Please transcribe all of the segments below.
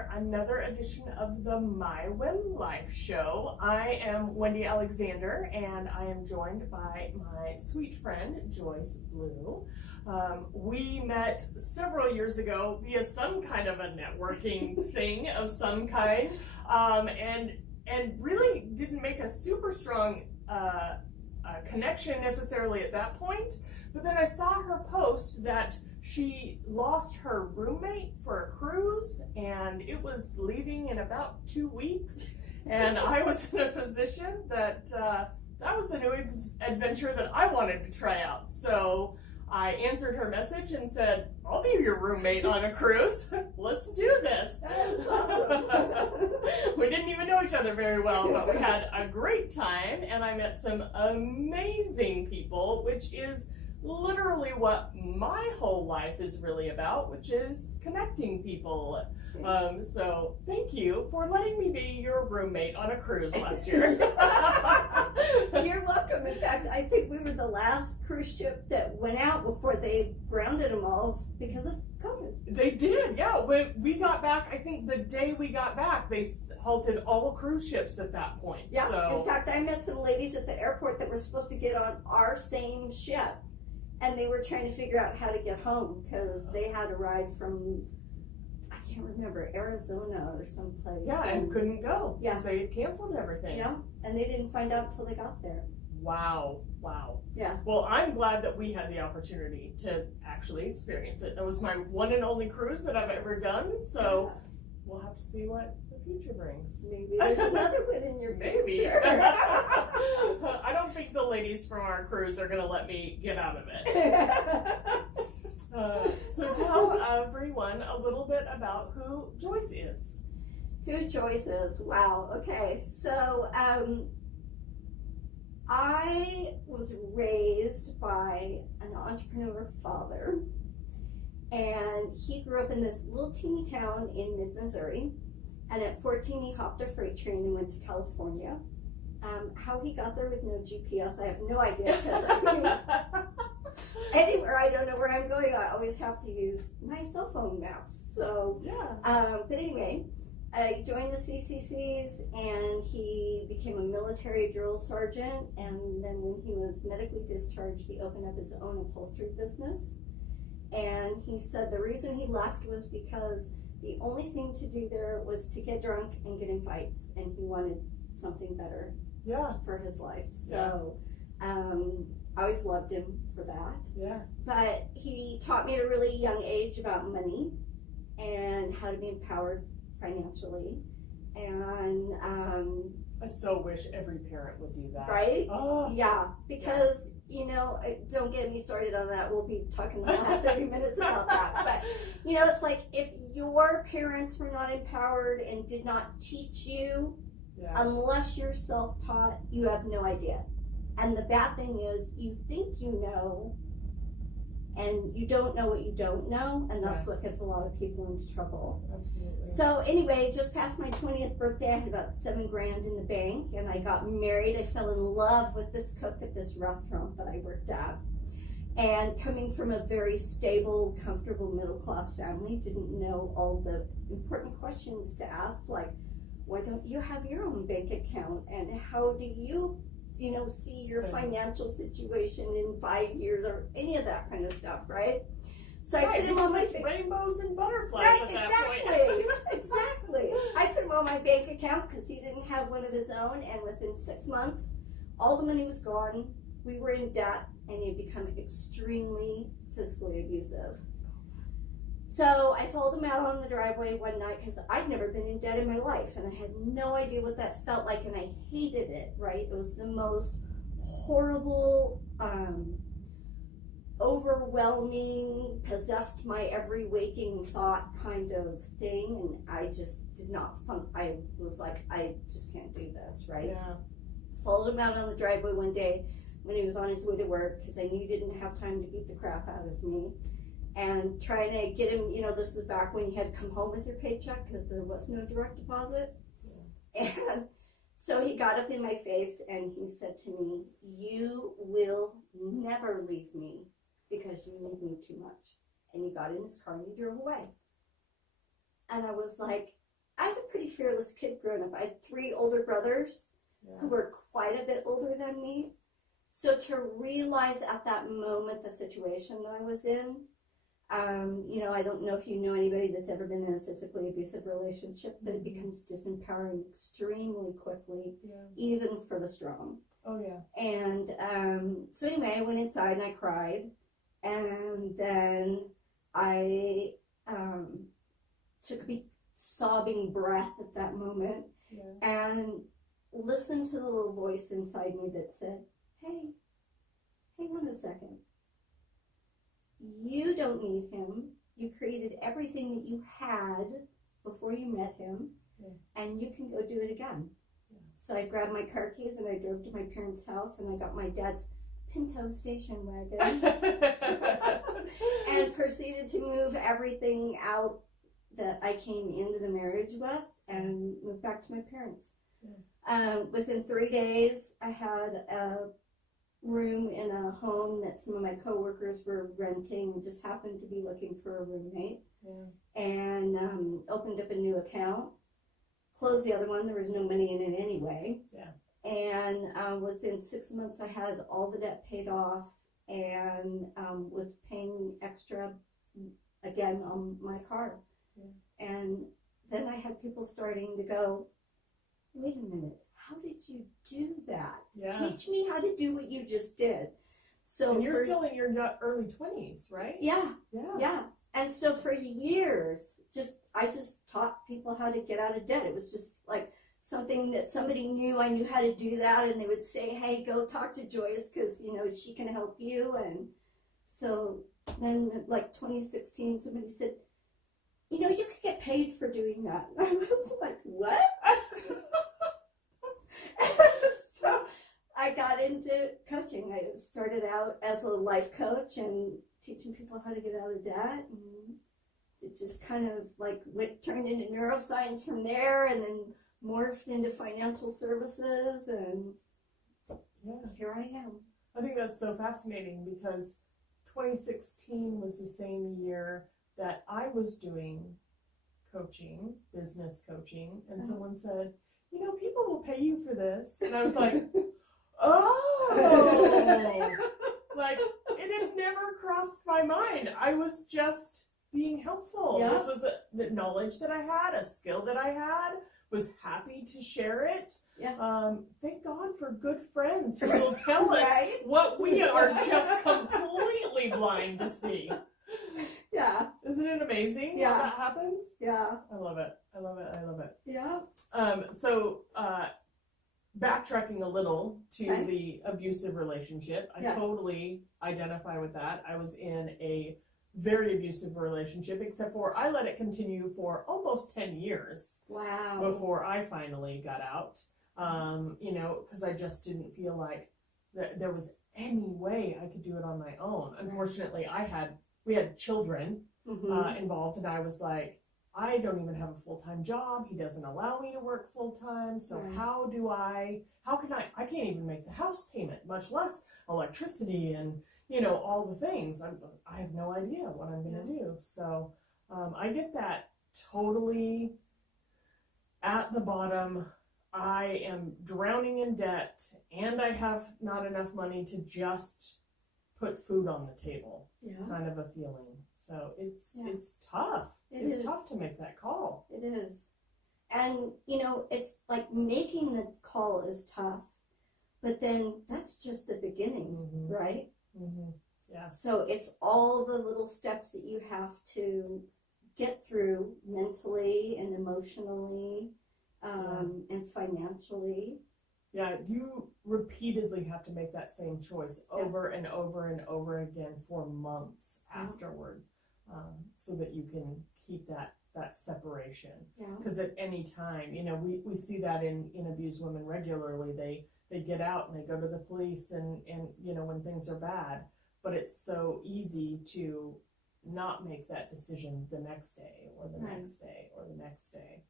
for another edition of the My WHIM Life show. I am Wendy Alexander, and I am joined by my sweet friend, Joyce Blue. We met several years ago via some kind of a networking thing of some kind, and really didn't make a super strong connection necessarily at that point. But then I saw her post that she lost her roommate for a cruise, and it was leaving in about 2 weeks. And I was in a position that that was a new adventure that I wanted to try out. So I answered her message and said, I'll be your roommate on a cruise. Let's do this. We didn't even know each other very well, but we had a great time, and I met some amazing people, which is literally what my whole life is really about, which is connecting people. So thank you for letting me be your roommate on a cruise last year. You're welcome. In fact, I think we were the last cruise ship that went out before they grounded them all because of COVID. They did, yeah. When we got back, I think the day we got back, they halted all cruise ships at that point. Yeah, so. In fact, I met some ladies at the airport that were supposed to get on our same ship, and they were trying to figure out how to get home because they had arrived from, I can't remember, Arizona or someplace. Yeah, and couldn't go. Yeah. They had canceled everything. Yeah, and they didn't find out until they got there. Wow, wow. Yeah. Well, I'm glad that we had the opportunity to actually experience it. It was my one and only cruise that I've ever done, so we'll have to see what the future brings. Maybe there's another one in your Maybe. future. I don't think the ladies from our cruise are going to let me get out of it. So tell everyone a little bit about who Joyce is. Who Joyce is? Wow. Okay. So I was raised by an entrepreneur father, and he grew up in this little teeny town in mid-Missouri. And at 14, he hopped a freight train and went to California. How he got there with no GPS, I have no idea. Because anywhere I don't know where I'm going, I always have to use my cell phone maps. So, yeah. But anyway, I joined the CCCs, and he became a military drill sergeant. And then when he was medically discharged, he opened up his own upholstery business. And he said the reason he left was because the only thing to do there was to get drunk and get in fights, and he wanted something better for his life. So I always loved him for that. Yeah. But he taught me at a really young age about money and how to be empowered financially. And I so wish every parent would do that. Right? Oh. Yeah, because you know, don't get me started on that. We'll be talking the whole 30 minutes about that. But, you know, it's like if your parents were not empowered and did not teach you, unless you're self-taught, you have no idea. And the bad thing is you think you know, and you don't know what you don't know, and that's what gets a lot of people into trouble. Absolutely. So anyway, just past my 20th birthday, I had about $7 grand in the bank, and I got married. I fell in love with this cook at this restaurant that I worked at. And coming from a very stable, comfortable middle-class family, didn't know all the important questions to ask, like, why don't you have your own bank account? And how do you see your financial situation in 5 years, or any of that kind of stuff, right? So I put him on my rainbows and butterflies at that point. Exactly. I put him on my bank account because he didn't have one of his own, and within 6 months, all the money was gone. We were in debt, and he had become extremely physically abusive. So I followed him out on the driveway one night because I'd never been in debt in my life, and I had no idea what that felt like, and I hated it, right? It was the most horrible, overwhelming, possessed my every waking thought kind of thing, and I just did not I was like, I just can't do this, right? Yeah. Followed him out on the driveway one day when he was on his way to work because I knew he didn't have time to beat the crap out of me. And trying to get him, this was back when you had to come home with your paycheck because there was no direct deposit. And so he got up in my face and he said to me, "You will never leave me because you need me too much." And he got in his car and he drove away. And I was like, fearless kid growing up. I had 3 older brothers who were quite a bit older than me. So to realize at that moment the situation that I was in, you know, I don't know if you know anybody that's ever been in a physically abusive relationship, but it becomes disempowering extremely quickly, even for the strong. Oh, yeah. And so anyway, I went inside and I cried. And then I took a big sobbing breath at that moment and listened to the little voice inside me that said, hey, hang on a second. You don't need him. You created everything that you had before you met him, and you can go do it again. So I grabbed my car keys and I drove to my parents' house and I got my dad's Pinto station wagon and proceeded to move everything out that I came into the marriage with and moved back to my parents. Within 3 days, I had a room in a home that some of my coworkers were renting and just happened to be looking for a roommate, and opened up a new account, closed the other one. There was no money in it anyway. And within 6 months, I had all the debt paid off and was paying extra again on my car. And then I had people starting to go, wait a minute, how did you do that? Teach me how to do what you just did. So and you're still in your early 20s, right? Yeah. And so for years, I just taught people how to get out of debt. It was just like something that somebody knew I knew how to do that, and they would say, hey, go talk to Joyce because, you know, she can help you. And so then like 2016, somebody said, you know, you could get paid for doing that. And I was like, what? So I got into coaching. I started out as a life coach and teaching people how to get out of debt. And it just kind of like turned into neuroscience from there, and then morphed into financial services, and here I am. I think that's so fascinating because 2016 was the same year that I was doing coaching, business coaching, and someone said, you know, people will pay you for this. And I was like, oh, like it had never crossed my mind. I was just being helpful. This was the knowledge that I had, a skill that I had, was happy to share it. Thank God for good friends who will tell us what we are just completely blind to see. Isn't it amazing how that happens? I love it. I love it. I love it. So backtracking a little to the abusive relationship, I totally identify with that. I was in a very abusive relationship, except for I let it continue for almost 10 years. Before I finally got out. You know, because I just didn't feel like there was any way I could do it on my own. Unfortunately, we had children involved, and I was like, I don't even have a full-time job. He doesn't allow me to work full-time. So how can I can't even make the house payment, much less electricity and, you know, all the things. I have no idea what I'm going to do. So I get that totally at the bottom. I am drowning in debt, and I have not enough money to just put food on the table, kind of a feeling. So it's tough. It's tough to make that call. It is. And, you know, it's like making the call is tough, but then that's just the beginning, right? So it's all the little steps that you have to get through mentally and emotionally and financially. You repeatedly have to make that same choice over and over and over again for months afterward, so that you can keep that separation. Because at any time, you know, we see that in abused women regularly. They get out and they go to the police and you know, when things are bad, but it's so easy to not make that decision the next day or the next day or the next day.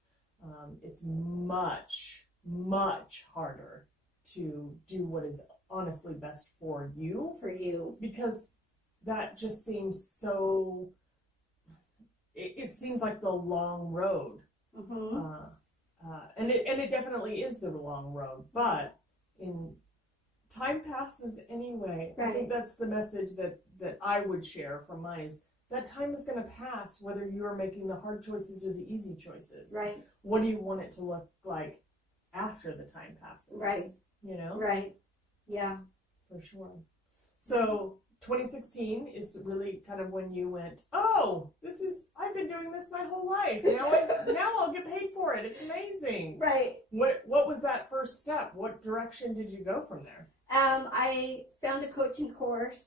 It's much, much harder to do what is honestly best for you. Because that just seems it seems like the long road. And it definitely is the long road, but in time passes anyway. Right. I think that's the message that I would share from mine is that time is going to pass whether you are making the hard choices or the easy choices. Right. What do you want it to look like after the time passes? Right. You know? Right. Yeah. For sure. So 2016 is really kind of when you went, oh, I've been doing this my whole life. Now I'll get paid for it. It's amazing. Right. What was that first step? What direction did you go from there? I found a coaching course,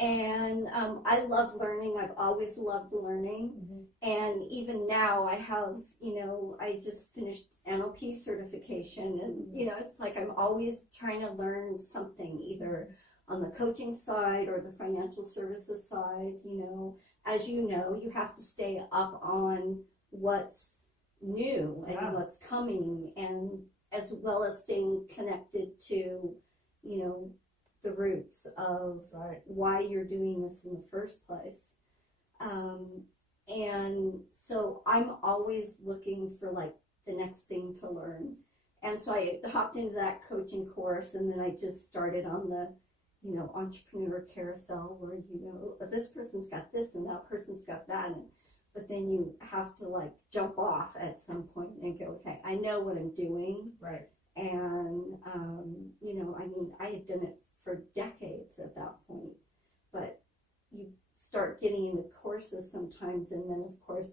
and I love learning. I've always loved learning. Mm-hmm. And even now I have, I just finished NLP certification, and, it's like I'm always trying to learn something, either on the coaching side or the financial services side. As you know, you have to stay up on what's new and what's coming, and as well as staying connected to, the roots of why you're doing this in the first place. And so I'm always looking for like the next thing to learn. And so I hopped into that coaching course, and then I just started on the entrepreneur carousel where, this person's got this and that person's got that. But then you have to like jump off at some point and go, okay, I know what I'm doing. Right. And, I had done it for decades at that point, but you start getting into courses sometimes. And then of course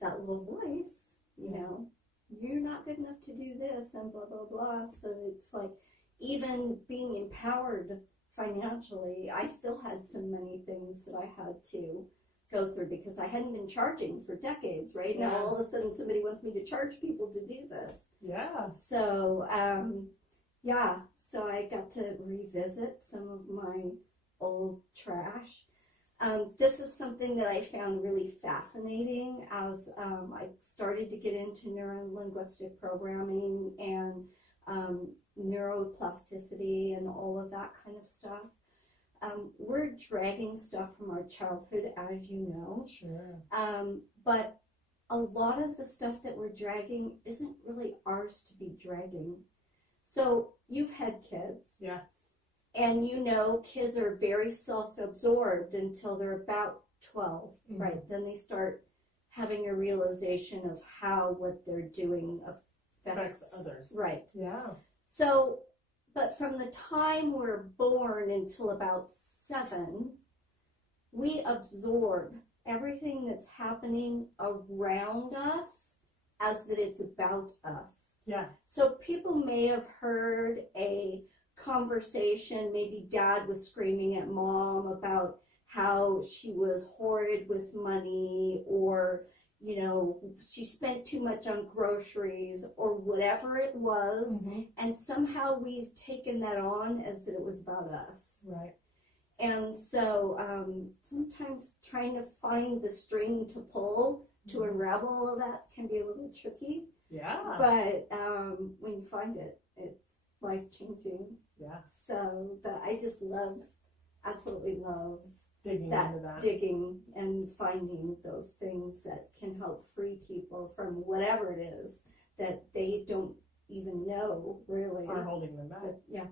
that little voice, you're not good enough to do this and blah, blah, blah. So it's like, even being empowered financially, I still had so many things that I had to go through because I hadn't been charging for decades, right? Yeah. Now all of a sudden somebody wants me to charge people to do this. Yeah. So, so I got to revisit some of my old trash. This is something that I found really fascinating as I started to get into neuro-linguistic programming and neuroplasticity and all of that kind of stuff. We're dragging stuff from our childhood, as you know. Sure. But a lot of the stuff that we're dragging isn't really ours to be dragging. So you've had kids. Yeah. And kids are very self-absorbed until they're about 12, mm-hmm. right? Then they start having a realization of how what they're doing affects others. Right. Yeah. So, but from the time we're born until about 7, we absorb everything that's happening around us as that it's about us. Yeah. So people may have heard a conversation, maybe dad was screaming at mom about how she was horrid with money, or she spent too much on groceries, or whatever it was. Mm-hmm. And somehow we've taken that on as that it was about us. Right. And so sometimes trying to find the string to pull to unravel all of that can be a little tricky. Yeah. But when you find it, it's life-changing. Yeah. So I just absolutely love digging into that. Digging and finding those things that can help free people from whatever it is that they don't even know really are holding them back. Yeah.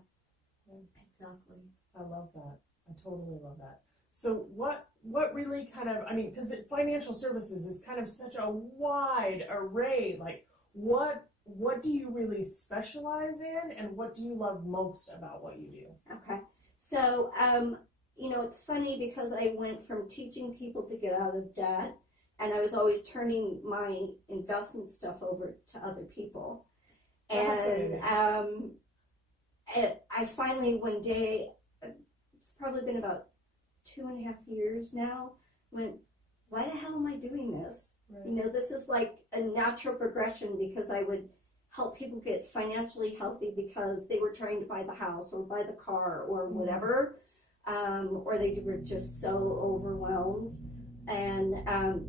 Exactly. I love that. I totally love that. So what really kind of, because financial services is kind of such a wide array. Like what do you really specialize in, and what do you love most about what you do? Okay. So, it's funny because I went from teaching people to get out of debt, and I was always turning my investment stuff over to other people. And I finally one day, it's probably been about 2.5 years now, went, why the hell am I doing this? Right. This is like a natural progression, because I would help people get financially healthy because they were trying to buy the house or buy the car or whatever, or they were just so overwhelmed, and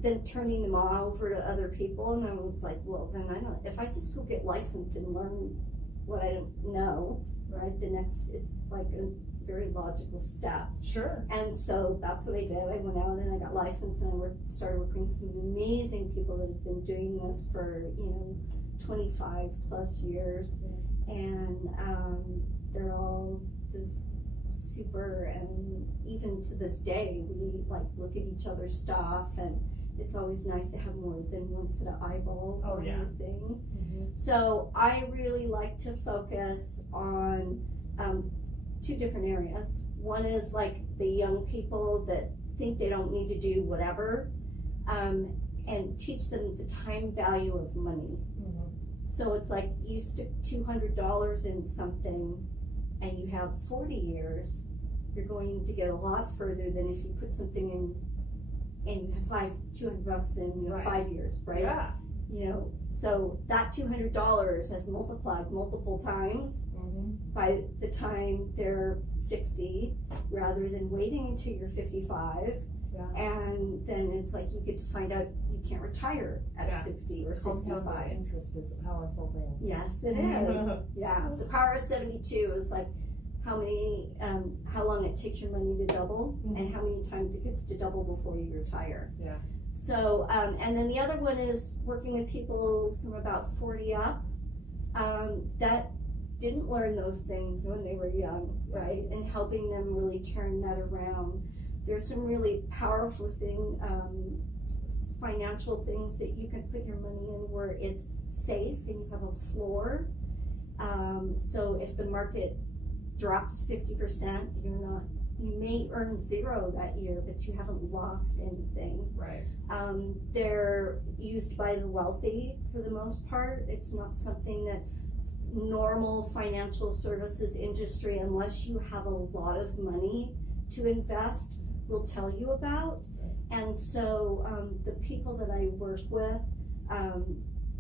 then turning them all over to other people. And I was like, well, then if I just go get licensed and learn what I don't know, right, it's like a very logical step. Sure. And so that's what I did. I went out and I got licensed, and I started working with some amazing people that have been doing this for 20 25 plus years, and they're all just super, and even to this day we like look at each other's stuff, and it's always nice to have more than one set of eyeballs on everything. So I really like to focus on 2 different areas. One is like the young people that think they don't need to do whatever, and teach them the time value of money. So it's like you stick $200 in something and you have 40 years, you're going to get a lot further than if you put something in and you have $200 in 5 years, right? Yeah. You know, so that $200 has multiplied multiple times by the time they're 60, rather than waiting until you're 55. And then it's like you get to find out you can't retire at 60 or 65. Compound interest is a powerful thing. Yes, it is. Yeah, the power of 72 is like how long it takes your money to double, and how many times it gets to double before you retire. Yeah. So, and then the other one is working with people from about 40 up that didn't learn those things when they were young, right? And helping them really turn that around. There's some really powerful financial things that you can put your money in where it's safe and you have a floor. So if the market drops 50%, you may earn 0 that year, but you haven't lost anything. Right. They're used by the wealthy for the most part. It's not something that normal financial services industry, unless you have a lot of money to invest, will tell you about. And so the people that I work with,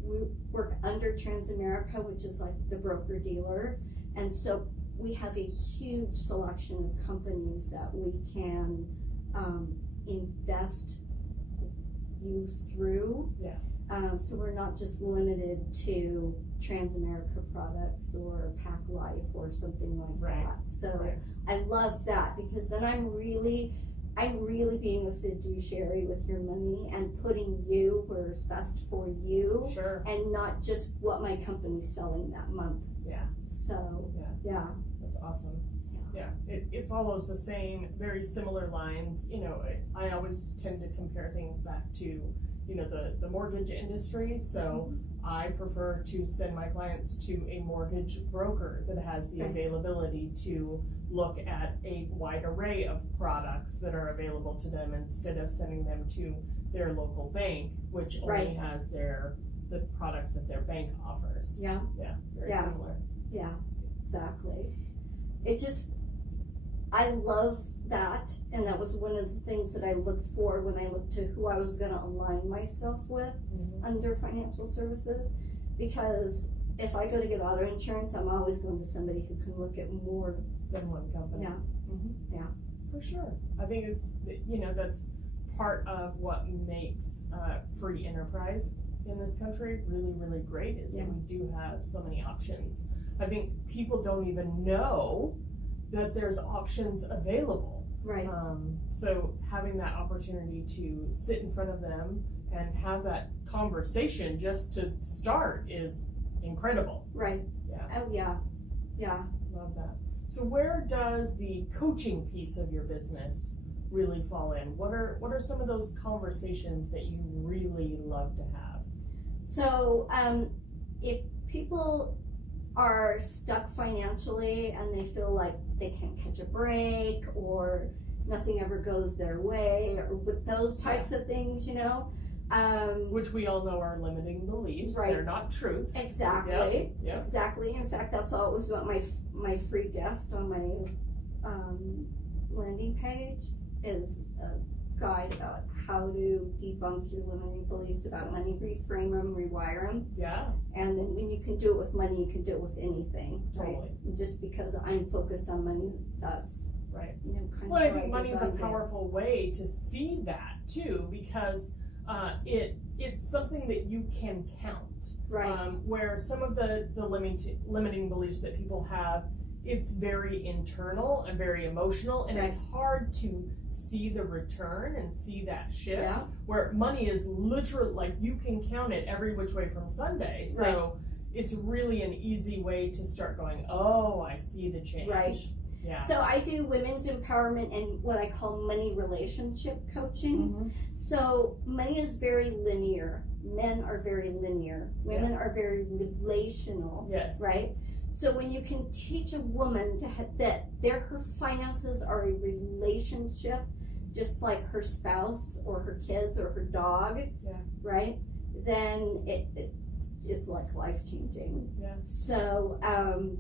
we work under Transamerica, which is like the broker dealer. And so we have a huge selection of companies that we can invest you through. So we're not just limited to Transamerica products or Pac Life or something like that. So I love that, because then I'm really being a fiduciary with your money and putting you where it's best for you, and not just what my company's selling that month. So that's awesome. It follows the same, very similar lines. You know, I always tend to compare things back to, you know, the mortgage industry. So I prefer to send my clients to a mortgage broker that has the availability to look at a wide array of products that are available to them, instead of sending them to their local bank, which only has the products that their bank offers. Very similar. Yeah, exactly. I love that, and that was one of the things that I looked for when I looked to who I was going to align myself with under financial services, because if I go to get auto insurance, I'm always going to somebody who can look at more than one company. For sure. I think it's, you know, that's part of what makes free enterprise in this country really, really great, is that we do have so many options. I think people don't even know that there's options available. So having that opportunity to sit in front of them and have that conversation just to start is incredible. Love that. So where does the coaching piece of your business really fall in? What are some of those conversations that you really love to have? So if people are stuck financially and they feel like they can't catch a break, or nothing ever goes their way, or with those types of things, you know, which we all know are limiting beliefs. They're not truths. Exactly. Exactly. In fact, that's always what my free gift on my landing page is, a guide about how to debunk your limiting beliefs about money, reframe them, rewire them. And then when you can do it with money, you can do it with anything. Just because I'm focused on money, that's you know, kind of. I think money is a powerful way to see that too, because it's something that you can count. Where some of the limiting beliefs that people have it's very internal and very emotional, and right. it's hard to see the return and see that shift. Yeah. Where money is literally, like, you can count it every which way from Sunday. So right. it's really an easy way to start going, oh, I see the change. Right. Yeah. So I do women's empowerment and what I call money relationship coaching. Mm-hmm. So money is very linear. Men are very linear. Women are very relational. Yes. Right? So when you can teach a woman to that her finances are a relationship, just like her spouse or her kids or her dog, right? Then it's like life-changing. Yeah. So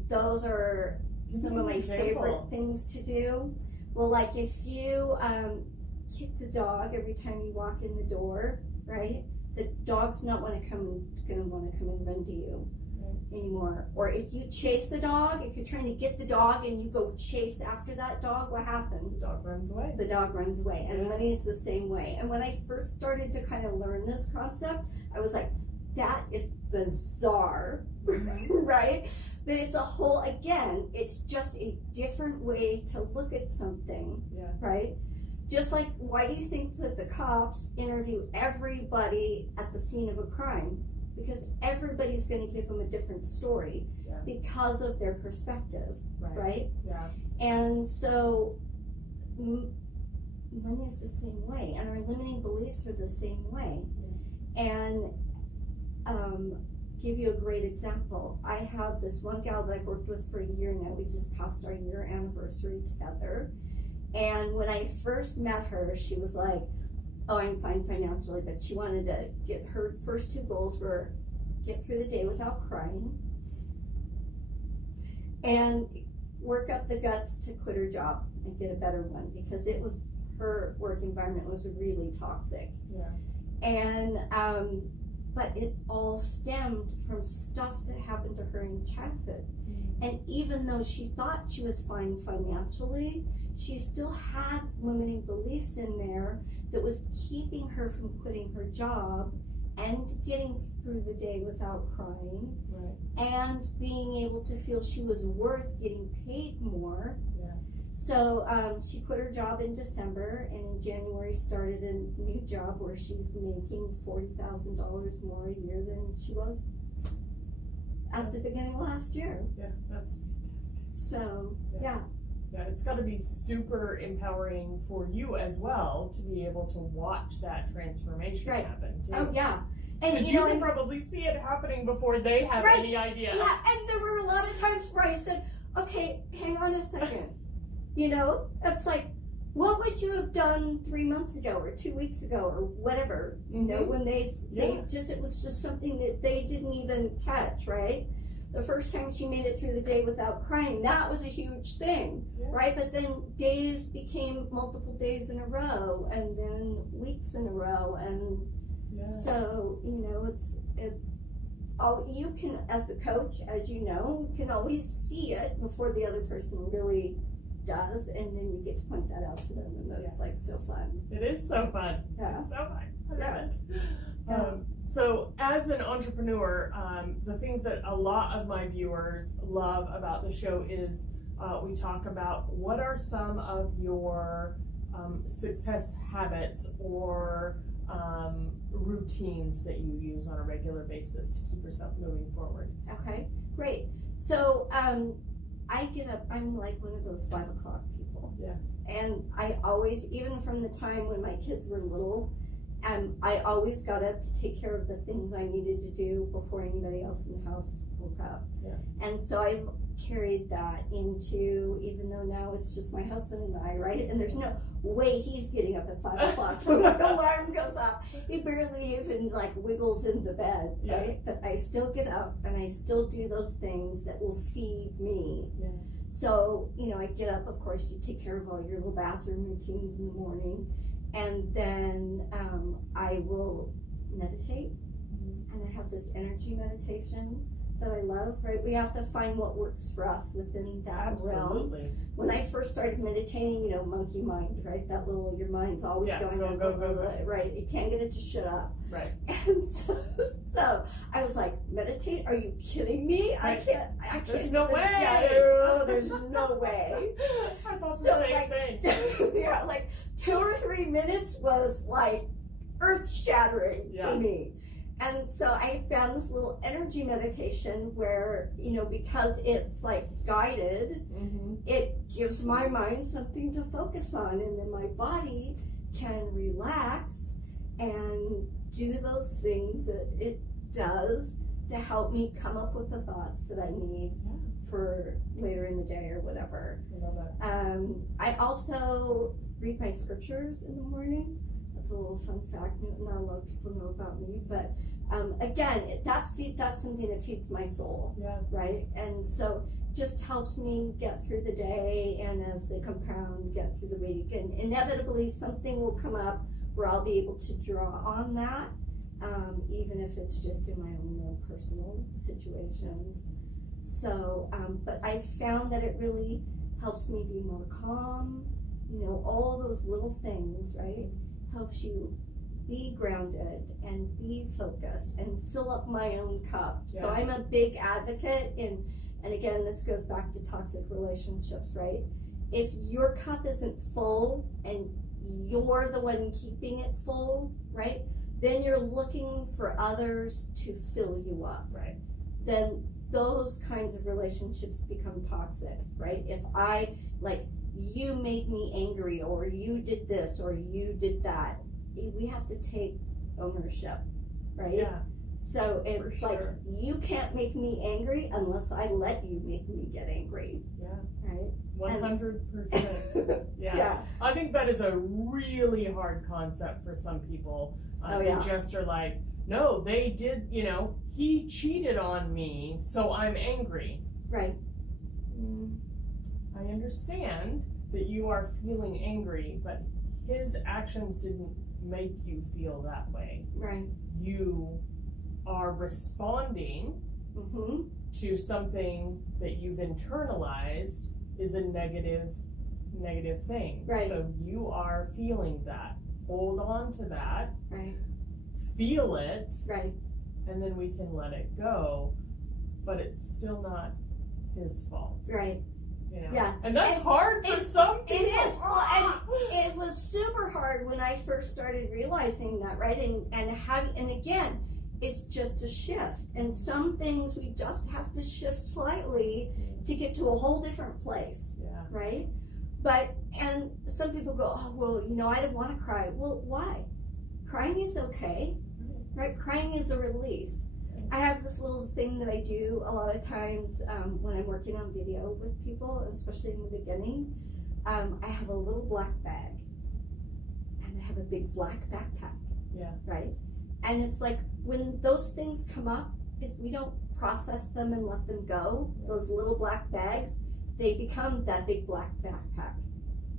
those are some of my favorite things to do. Well, like if you kick the dog every time you walk in the door, right? The dog's not going to want to come and run to you anymore. Or if you chase a dog, if you're trying to get the dog and you go chase after that dog, what happens? The dog runs away. The dog runs away. And money is the same way. And when I first started to kind of learn this concept, I was like, that is bizarre, right? But it's a whole, again, it's just a different way to look at something, right? Just like, why do you think that the cops interview everybody at the scene of a crime? Because everybody's going to give them a different story because of their perspective, right? Yeah. And so money is the same way, and our limiting beliefs are the same way. And give you a great example. I have this one gal that I've worked with for a year now. We just passed our year anniversary together. And when I first met her, she was like, oh, I'm fine financially, but she wanted to get, her first two goals were get through the day without crying and work up the guts to quit her job and get a better one, because it was, her work environment was really toxic. And but it all stemmed from stuff that happened to her in childhood. And even though she thought she was fine financially, she still had limiting beliefs in there that was keeping her from quitting her job and getting through the day without crying, and being able to feel she was worth getting paid more. So she quit her job in December, and in January started a new job where she's making $40,000 more a year than she was at the beginning of last year. Yeah, that's fantastic. So, Yeah, it's got to be super empowering for you as well to be able to watch that transformation happen too. Oh, yeah. And you can probably see it happening before they have any idea. Yeah, and there were a lot of times where I said, okay, hang on a second. You know, it's like, what would you have done 3 months ago or 2 weeks ago or whatever? You know, when they just, it was just something that they didn't even catch, right? The first time she made it through the day without crying, that was a huge thing, right? But then days became multiple days in a row, and then weeks in a row, and so, you know, you can, as the coach, as you know, you can always see it before the other person really does, and then you get to point that out to them, and that's like so fun. It is so fun. It's so fun. I love it. So as an entrepreneur, the things that a lot of my viewers love about the show is we talk about what are some of your success habits or routines that you use on a regular basis to keep yourself moving forward. Okay, great. So I get up, I'm like one of those 5 o'clock people. And I always, even from the time when my kids were little, I always got up to take care of the things I needed to do before anybody else in the house woke up. And so I've carried that into, even though now it's just my husband and I, right? And there's no way he's getting up at 5 o'clock when my alarm goes off. He barely even like wiggles in the bed, right? But I still get up and I still do those things that will feed me. So, you know, I get up, of course, you take care of all your little bathroom routines in the morning, and then I will meditate, and I have this energy meditation that I love, right? We have to find what works for us within that realm. When I first started meditating, you know, monkey mind, right? That little, your mind's always going, go, right? You can't get it to shut up. Right. And so I was like, meditate? Are you kidding me? I can't. There's no way. Oh, there's no way. I thought the same thing. Yeah, like 2 or 3 minutes was like earth-shattering for me. And so I found this little energy meditation where, you know, because it's like guided, it gives my mind something to focus on, and then my body can relax and do those things that it does to help me come up with the thoughts that I need for later in the day or whatever. I love that. I also read my scriptures in the morning. That's a little fun fact. Not a lot of people know about me, but again, that's something that feeds my soul, right? And so just helps me get through the day, and as they compound, get through the week. And inevitably, something will come up where I'll be able to draw on that, even if it's just in my own personal situations. So, but I found that it really helps me be more calm. You know, all those little things, right? Helps you be grounded and be focused and fill up my own cup. So I'm a big advocate and again, this goes back to toxic relationships, right? If your cup isn't full and you're the one keeping it full, right? Then you're looking for others to fill you up, right? Then those kinds of relationships become toxic, right? If I, like, you made me angry, or you did this, or you did that, we have to take ownership, right? Yeah. So it's like, you can't make me angry unless I let you make me get angry. Yeah. Right? 100%. Yeah. I think that is a really hard concept for some people. They just are like, no, they did, you know, he cheated on me, so I'm angry. Right. I understand that you are feeling angry, but his actions didn't make you feel that way. Right. You are responding to something that you've internalized is a negative thing. Right. So you are feeling that. Hold on to that. Right. Feel it. Right. And then we can let it go. But it's still not his fault. Right. You know? Yeah. And that's hard for some people. It is. Well, and it was super hard when I first started realizing that, right? And again, it's just a shift. And some things we just have to shift slightly to get to a whole different place. Yeah. Right? But, and some people go, oh, well, you know, I didn't want to cry. Well, why? Crying is okay, right? Crying is a release. I have this little thing that I do a lot of times when I'm working on video with people, especially in the beginning. I have a little black bag, and I have a big black backpack. Yeah. Right? And it's like, when those things come up, if we don't process them and let them go, those little black bags, they become that big black backpack.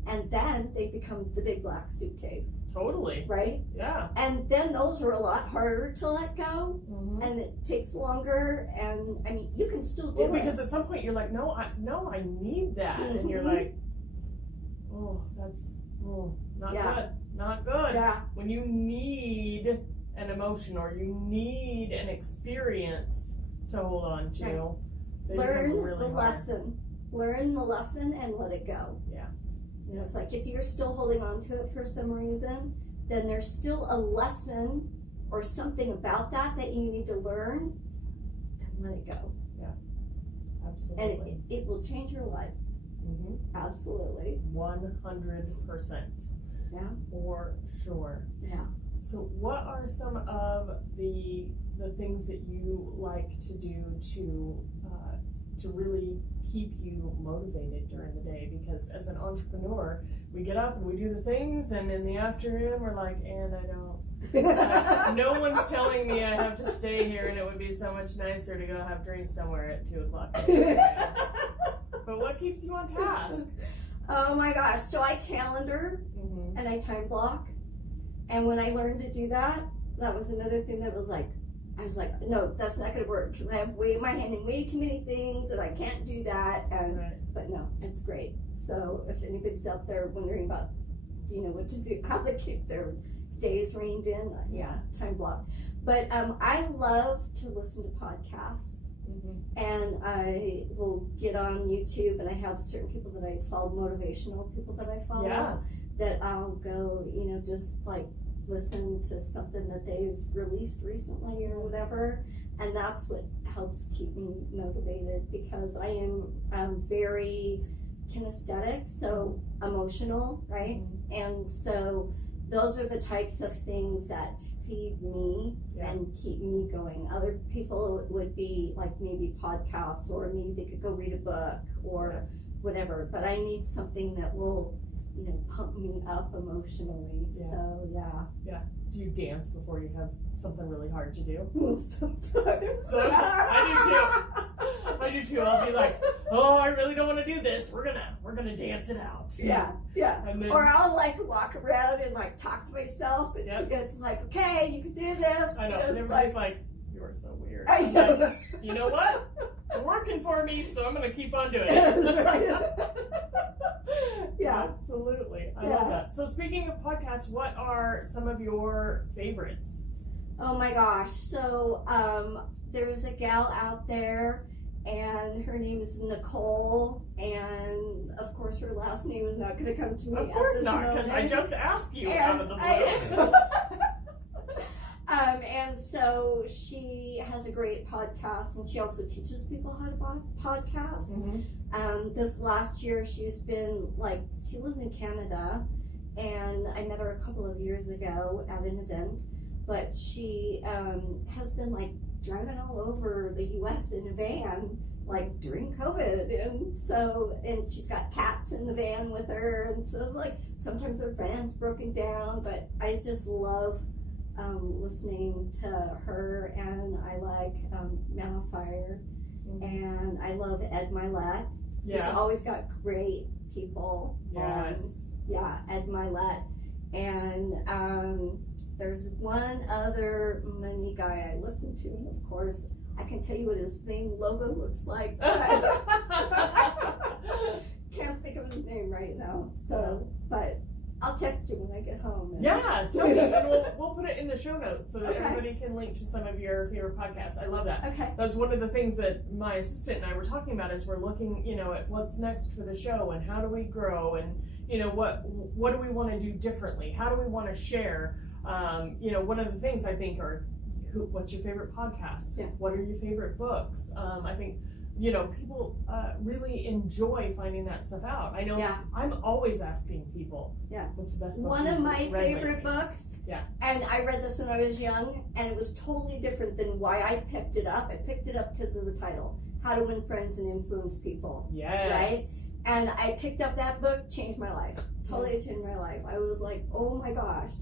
And then they become the big black suitcase. Totally. Right? Yeah. And then those are a lot harder to let go, and it takes longer, and I mean, you can still do it. Because at some point you're like, no, I need that. And you're like, oh, that's not good. Not good. Yeah. When you need an emotion or you need an experience to hold on to, learn really the lesson. Learn the lesson and let it go. Yeah. You know, it's like, if you're still holding on to it for some reason, then there's still a lesson or something about that you need to learn, and let it go. Yeah, absolutely. And it will change your life. Absolutely. 100%. Yeah. For sure. Yeah. So what are some of the things that you like to do to really keep you motivated during the day? Because as an entrepreneur, we get up and we do the things, and in the afternoon we're like, and I don't. No one's telling me I have to stay here, and it would be so much nicer to go have drinks somewhere at 2 o'clock. But what keeps you on task? Oh my gosh! So I calendar and I time block, and when I learned to do that, that was another thing that was like, I was like, no, that's not going to work because I have my hand in way too many things and I can't do that. And But no, it's great. So if anybody's out there wondering about, what to do, how to keep their days reined in, time block. But I love to listen to podcasts, and I will get on YouTube, and I have certain people that I follow, motivational people that I follow, that I'll go, just like listen to something that they've released recently or whatever, and that's what helps keep me motivated, because I am very kinesthetic, so emotional, right? And so those are the types of things that feed me and keep me going. Other people would be like maybe podcasts, or maybe they could go read a book or whatever, but I need something that will pump me up emotionally. So do you dance before you have something really hard to do? Sometimes. So I do too. I'll be like, oh, I really don't want to do this. We're gonna dance it out. And then, or I'll like walk around and like talk to myself. It's like, okay, you can do this. I know. And everybody's like, you are so weird. I know. Like, you know what? It's working for me, so I'm gonna keep on doing it. Absolutely. I love that. So speaking of podcasts, what are some of your favorites? Oh my gosh. So there's a gal out there, and her name is Nicole, and of course her last name is not going to come to me. Of course not, because I just asked you out of the blue. And so she has a great podcast, and she also teaches people how to podcast. This last year, she's been she lives in Canada, and I met her a couple of years ago at an event, but she has been driving all over the U.S. in a van, during COVID, and she's got cats in the van with her, and so sometimes her van's broken down, but I just love listening to her, and I like Man on Fire, and I love Ed Milet. He's always got great people on. Ed Milet. And there's one other money guy I listen to, and of course I can tell you what his thing logo looks like. Can't think of his name right now. So, but I'll text you when I get home. Tell me, and we'll put it in the show notes so that everybody can link to some of your favorite podcasts. I love that. Okay. That's one of the things that my assistant and I were talking about, is we're looking, at what's next for the show, and how do we grow, and what do we want to do differently? How do we want to share? One of the things I think are, what's your favorite podcast? What are your favorite books? I think people really enjoy finding that stuff out. I know I'm always asking people, what's the best book? One of my favorite books, and I read this when I was young, and it was totally different than why I picked it up. I picked it up because of the title, How to Win Friends and Influence People. Right? And I picked up that book, changed my life. Totally changed my life. I was like, oh my gosh,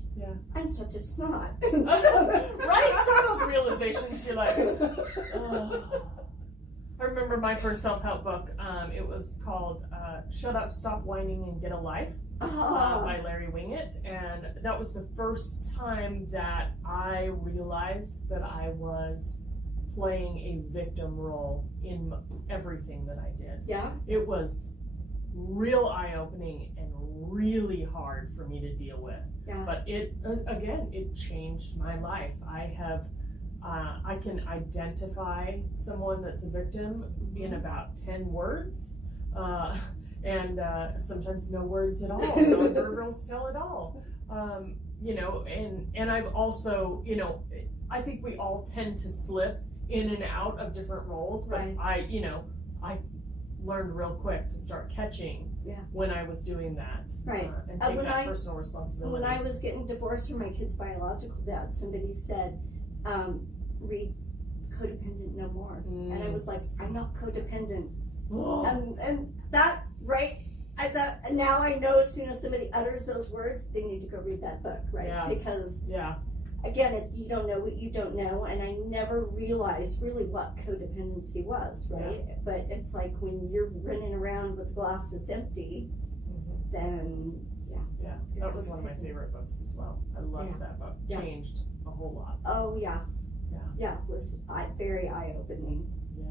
I'm such a snot. Right? Some of those realizations, you're like, I remember my first self-help book. It was called Shut Up, Stop Whining, and Get a Life by Larry Winget. And that was the first time that I realized that I was playing a victim role in everything that I did. It was real eye-opening and really hard for me to deal with. But it changed my life. I can identify someone that's a victim in about 10 words, and sometimes no words at all. Nonverbals tell it all. And I've also, I think we all tend to slip in and out of different roles, but I learned real quick to start catching when I was doing that, and take that personal responsibility. When I was getting divorced from my kid's biological dad, somebody said, read Codependent No More. And I was like, I'm not codependent. And that, now I know as soon as somebody utters those words, they need to go read that book, Because, again, if you don't know what you don't know, and I never realized really what codependency was, But it's like when you're running around with a glass that's empty, then, that was one of my favorite books as well. I loved that book. Changed a whole lot. Oh, Yeah, it was very eye-opening. Yeah.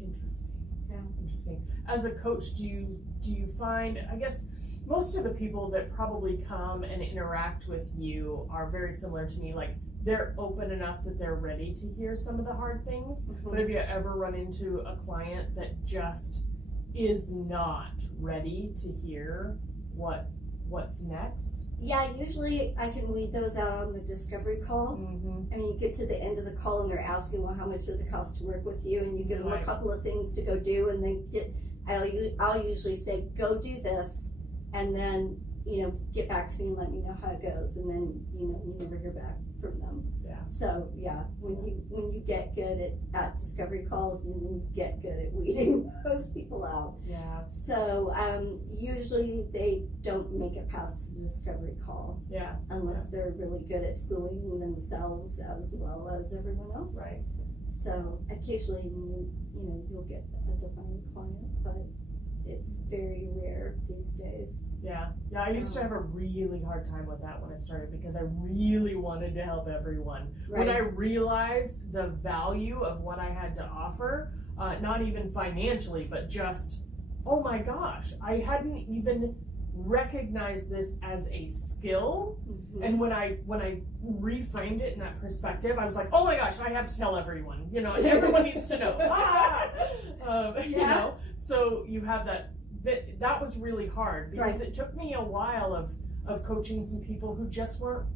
Interesting. Yeah. Interesting. As a coach, do you find, I guess most of the people that probably come and interact with you are very similar to me, like they're open enough that they're ready to hear some of the hard things. Mm-hmm. But have you ever run into a client that just is not ready to hear what's next? Yeah, usually I can weed those out on the discovery call. Mm-hmm. I mean, you get to the end of the call and they're asking, well, how much does it cost to work with you? And you give them a couple of things to go do, and I'll usually say, go do this, and then, get back to me and let me know how it goes. And then, you never hear back from them. Yeah. So yeah, when you get good at discovery calls, and then you get good at weeding those people out. Yeah. So usually they don't make it past the discovery call. Yeah. Unless they're really good at fooling themselves as well as everyone else. Right. So occasionally you'll get a defined client, but it's very rare these days. Yeah. Yeah, I used to have a really hard time with that when I started, because I really wanted to help everyone. Right. When I realized the value of what I had to offer, not even financially, but just, oh my gosh, I hadn't even recognized this as a skill. Mm-hmm. And when I reframed it in that perspective, I was like, oh my gosh, I have to tell everyone, everyone needs to know. So you have that was really hard, because it took me a while of coaching some people who just weren't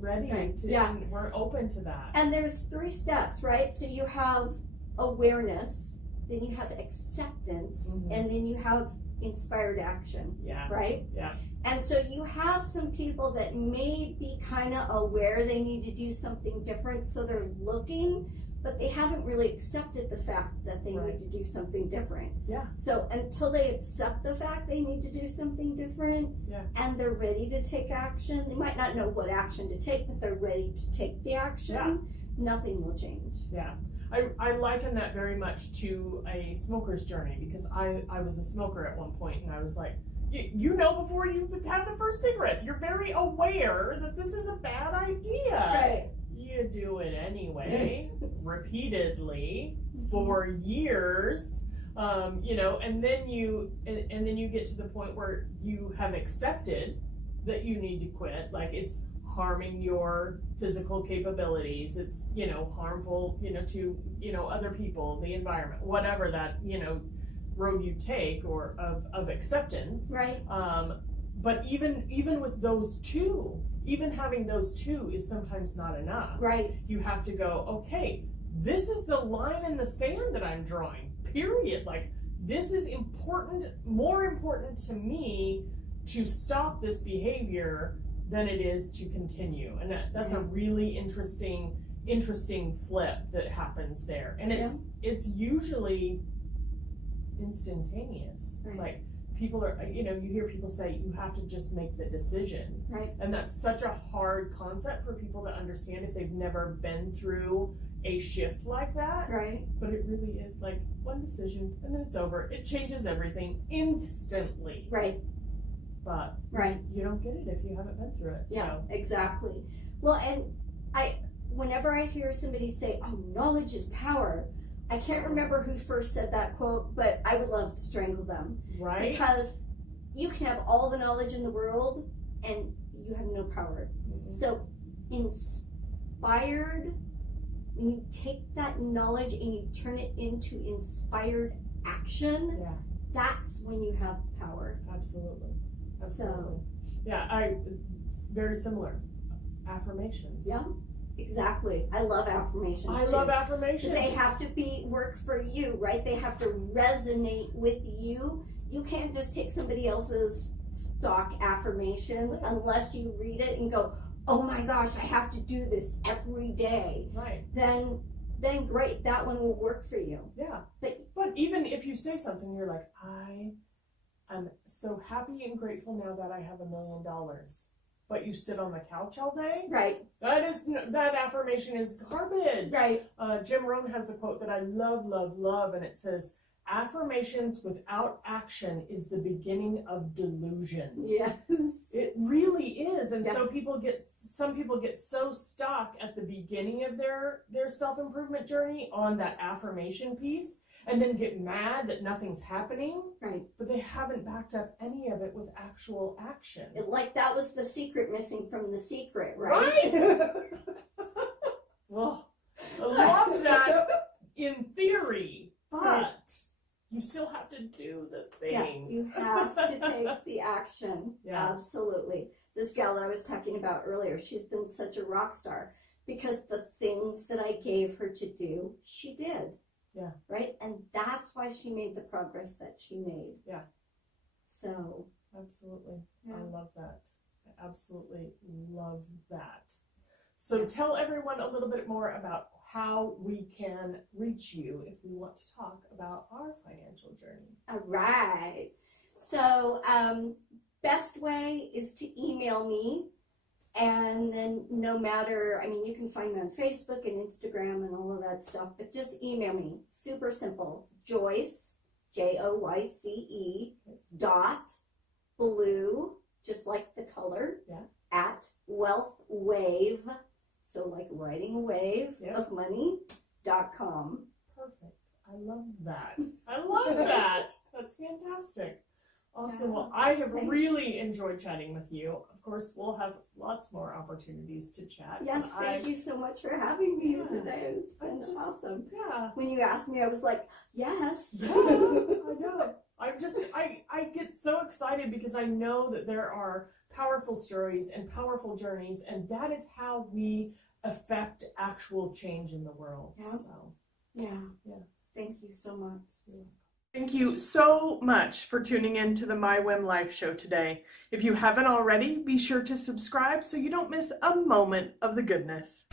ready and weren't open to that. And there's 3 steps, right? So you have awareness, then you have acceptance, mm-hmm. and then you have inspired action. Yeah. Right? Yeah. And so you have some people that may be kind of aware they need to do something different, so they're looking, but they haven't really accepted the fact that they need to do something different. Yeah. So until they accept the fact they need to do something different, and they're ready to take action, they might not know what action to take, but they're ready to take the action, nothing will change. Yeah. I liken that very much to a smoker's journey, because I was a smoker at one point, and I was like, before you have the first cigarette, you're very aware that this is a bad idea. Right. You do it anyway, repeatedly, for years, and then you get to the point where you have accepted that you need to quit, like it's harming your physical capabilities, it's harmful to other people, the environment, whatever that road you take, or of acceptance, right? But even with those two, even having those two is sometimes not enough. Right. You have to go, okay, this is the line in the sand that I'm drawing, period. Like, this is more important to me to stop this behavior than it is to continue. And that's a really interesting flip that happens there. And it's usually instantaneous. Right. Like, people are, you hear people say, you have to just make the decision. Right. And that's such a hard concept for people to understand if they've never been through a shift like that. Right. But it really is like one decision and then it's over. It changes everything instantly. Right. But you don't get it if you haven't been through it. Yeah, so. Exactly. Well, and whenever I hear somebody say, oh, knowledge is power, I can't remember who first said that quote, but I would love to strangle them. Right. Because you can have all the knowledge in the world and you have no power. Mm-hmm. So inspired, when you take that knowledge and you turn it into inspired action, that's when you have power. Absolutely. So, it's very similar. Affirmations. Yeah. Exactly. I love affirmations. I love affirmations. They have to work for you, right? They have to resonate with you. You can't just take somebody else's stock affirmation unless you read it and go, oh my gosh, I have to do this every day. Right. Then great, that one will work for you. Yeah. But even if you say something, you're like, I'm so happy and grateful now that I have $1 million. But you sit on the couch all day? Right. That affirmation is garbage. Right. Jim Rohn has a quote that I love, and it says, affirmations without action is the beginning of delusion. Yes. It really is. And Yeah. so some people get so stuck at the beginning of their self-improvement journey on that affirmation piece, and then get mad that nothing's happening. Right. But they haven't backed up any of it with actual action. Like that was the secret missing from the secret, Right? Well, I love that in theory, but Right. you still have to do the Yeah, things. you have to take the action. Yeah. Absolutely. This gal that I was talking about earlier, she's been such a rock star because the things that I gave her to do, she did. Yeah. Right? And that's why she made the progress that she made. Yeah. So. Absolutely. Yeah. I love that. I absolutely love that. So tell everyone a little bit more about how we can reach you if we want to talk about our financial journey. All right. So, best way is to email me. And then no matter, I mean, you can find me on Facebook and Instagram and all of that stuff, but just email me. Super simple. Joyce, Joyce, .blue, just like the color, Yeah. at Wealth Wave, so like riding a wave Yeah. of money.com. Perfect. I love that. I love that. That's fantastic. Awesome. Well, I have really enjoyed chatting with you. Of course, we'll have lots more opportunities to chat. Yes, thank you so much for having me here today. It's been awesome. Yeah. When you asked me, I was like, yes. Yeah, I know. I get so excited because I know that there are powerful stories and powerful journeys, and that is how we affect actual change in the world. Yeah. So, Yeah. yeah. Thank you so much. Thank you so much for tuning in to the My WHIM Life show today. If you haven't already, be sure to subscribe so you don't miss a moment of the goodness.